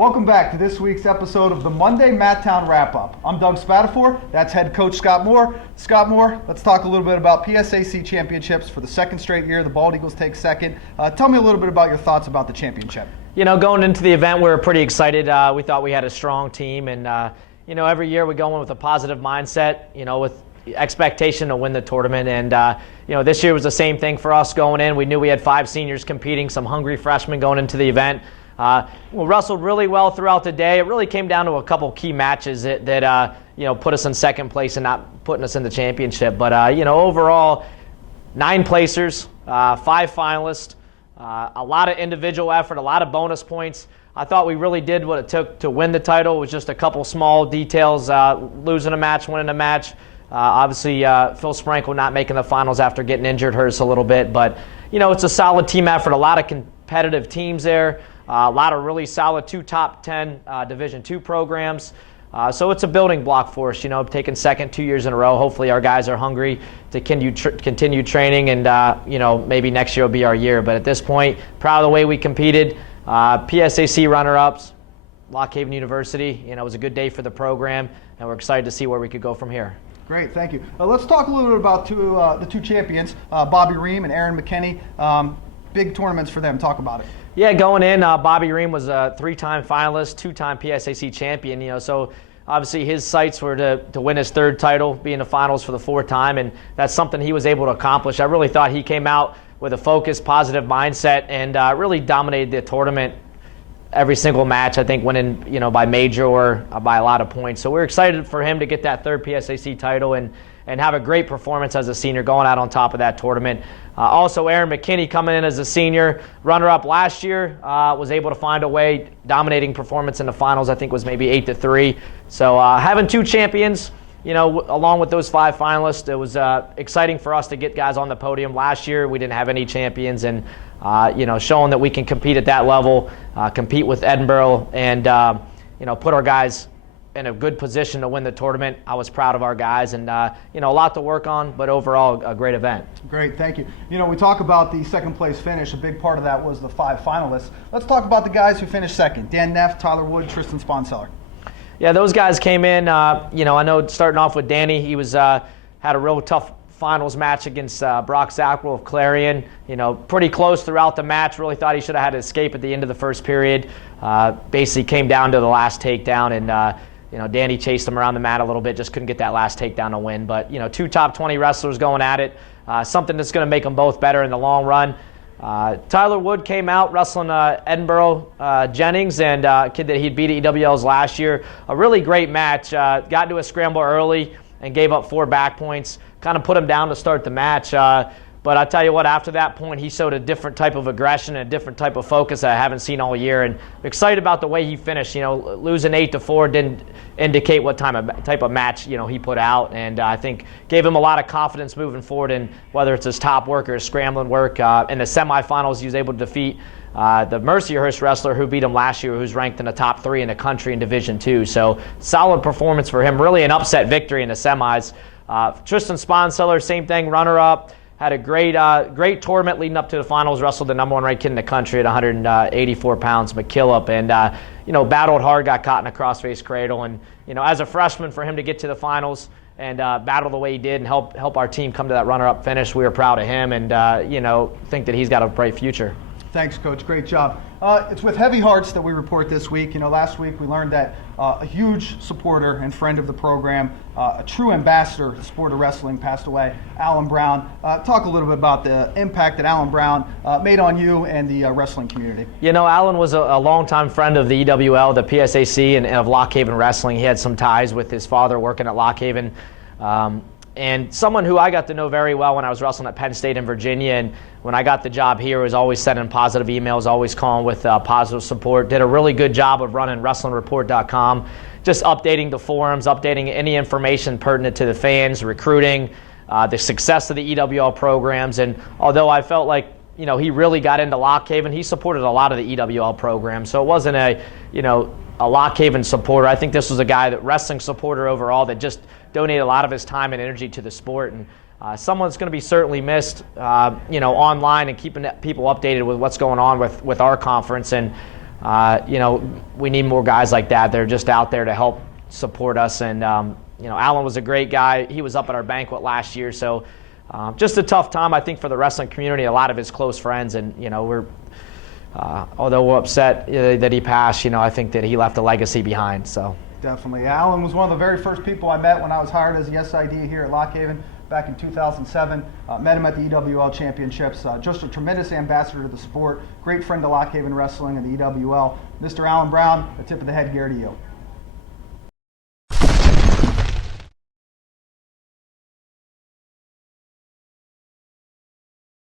Welcome back to this week's episode of the Monday Matttown Wrap-Up. I'm Doug Spatafor. That's head coach Scott Moore. Scott Moore, let's talk a little bit about PSAC championships for the second straight year. The Bald Eagles take second. Tell me a little bit about your thoughts about the championship. You know, going into the event, we were pretty excited. We thought we had a strong team, and every year we go in with a positive mindset, with expectation to win the tournament. And this year was the same thing for us going in. We knew we had 5 seniors competing, some hungry freshmen going into the event. We wrestled really well throughout the day. It really came down to a couple key matches that put us in second place and not putting us in the championship. But overall, 9 placers, 5 finalists, a lot of individual effort, a lot of bonus points. I thought we really did what it took to win the title. It was just a couple small details, losing a match, winning a match. Obviously, Phil Sprankle not making the finals after getting injured hurt us a little bit. But, it's a solid team effort, a lot of competitive teams there. A lot of really solid 2 top 10 Division II programs. So it's a building block for us, taking second 2 years in a row. Hopefully our guys are hungry to continue training, and, maybe next year will be our year. But at this point, proud of the way we competed. PSAC runner-ups, Lock Haven University. It was a good day for the program, and we're excited to see where we could go from here. Great, thank you. Let's talk a little bit about the two champions, Bobby Ream and Aaron McKinney. Big tournaments for them. Talk about it. Yeah, going in, Bobby Ream was a 3-time finalist, 2-time PSAC champion. So obviously his sights were to win his 3rd title, be in the finals for the 4th time, and that's something he was able to accomplish. I really thought he came out with a focused, positive mindset and really dominated the tournament every single match, I think winning, by major or by a lot of points. So we're excited for him to get that 3rd PSAC title and have a great performance as a senior going out on top of that tournament. Also, Aaron McKinney coming in as a senior, runner-up last year, was able to find a way, dominating performance in the finals, I think was maybe 8-3. So having 2 champions, along with those 5 finalists, it was exciting for us to get guys on the podium. Last year, we didn't have any champions, and showing that we can compete at that level, compete with Edinburgh, and put our guys in a good position to win the tournament. I was proud of our guys, and a lot to work on, but overall a great event. Great, thank you. We talk about the second place finish. A big part of that was the 5 finalists. Let's talk about the guys who finished second. Dan Neff, Tyler Wood, Tristan Sponseller. Yeah, those guys came in. I know starting off with Danny, he was had a real tough finals match against Brock Zackwell of Clarion. Pretty close throughout the match. Really thought he should have had an escape at the end of the first period. Basically came down to the last takedown, and Danny chased him around the mat a little bit, just couldn't get that last takedown to win. But 2 top 20 wrestlers going at it, something that's going to make them both better in the long run. Tyler Wood came out wrestling Edinburgh Jennings, and a kid that he'd beat at EWLs last year. A really great match. Got into a scramble early and gave up 4 back points. Kind of put him down to start the match. But I tell you what, after that point, he showed a different type of aggression and a different type of focus that I haven't seen all year. And I'm excited about the way he finished. Losing 8-4 didn't indicate what type of match he put out, and I think gave him a lot of confidence moving forward. And whether it's his top work or his scrambling work, in the semifinals, he was able to defeat the Mercyhurst wrestler who beat him last year, who's ranked in the top 3 in the country in Division II. So solid performance for him. Really an upset victory in the semis. Tristan Sponseller, same thing, runner-up. Had a great tournament leading up to the finals. Wrestled the #1 ranked kid in the country at 184 pounds, McKillop, and battled hard, got caught in a crossface cradle. And as a freshman, for him to get to the finals and battle the way he did and help our team come to that runner-up finish, we were proud of him, and think that he's got a bright future. Thanks, Coach. Great job. It's with heavy hearts that we report this week. Last week we learned that a huge supporter and friend of the program, a true ambassador of the sport of wrestling, passed away, Alan Brown. Talk a little bit about the impact that Alan Brown made on you and the wrestling community. Alan was a longtime friend of the EWL, the PSAC, and of Lock Haven Wrestling. He had some ties with his father working at Lock Haven. And someone who I got to know very well when I was wrestling at Penn State in Virginia, and when I got the job here, was always sending positive emails, always calling with positive support. Did a really good job of running WrestlingReport.com, just updating the forums, updating any information pertinent to the fans, recruiting, the success of the EWL programs. And although I felt like he really got into Lock Haven, he supported a lot of the EWL programs. So it wasn't a Lock Haven supporter. I think this was a guy, that wrestling supporter overall, that just donated a lot of his time and energy to the sport. And someone that's going to be certainly missed, online, and keeping people updated with what's going on with our conference. And we need more guys like that. They're just out there to help support us. And, Alan was a great guy. He was up at our banquet last year. So just a tough time, I think, for the wrestling community, a lot of his close friends. And, although we're upset that he passed, I think that he left a legacy behind. So definitely. Alan was one of the very first people I met when I was hired as the SID here at Lock Haven back in 2007. Met him at the EWL Championships. Just a tremendous ambassador to the sport, great friend to Lock Haven Wrestling and the EWL. Mr. Alan Brown, a tip of the head gear to you.